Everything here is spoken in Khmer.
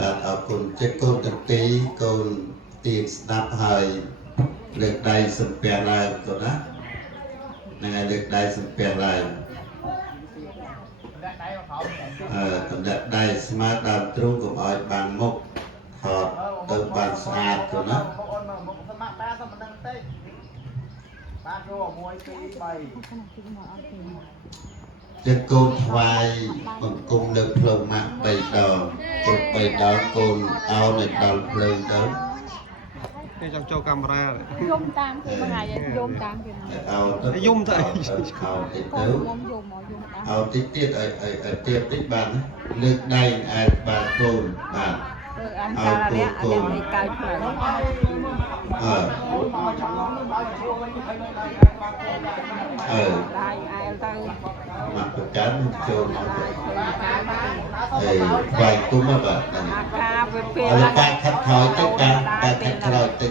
បាទអរគុណចិត្តកូនទាំងពីរកូនទៀនស្ដាប់ហើយលើកដៃសំពះឡើងកូនណាហ្នឹងហើយលើកដៃសំពះឡើងតម្លាក់ដៃស្មើដើមទ្រូងកុំឲ្យបាំងមុខថតទៅបានស្អាតកូនណាចិត្តកូនថ្វាយបង្គំលើភ្លើងម៉ាក់3ដងគ្រប់3ដងកូនអោនឲ្យដល់ភ្លើងទៅគេចង់ចូលកាមេរ៉ាយំតាមគេមួយថ្ងៃយំតាមគេអោទៅយំទៅអីអោតិចទៅខ្ញុំយំមកយំតាមអោតិចទៀតឲ្យទៀតតិចបានលើកដៃអាចបានកូនបាទអញកាលរះអត់មានកាយផ្លែអឺដៃអែលទៅមកប្រកាន់ចូលមកអេវាយគុំបាទអាការវាពេលហើយកាត់ខិតក្រោយទៅកាត់ខិតក្រោយទៅ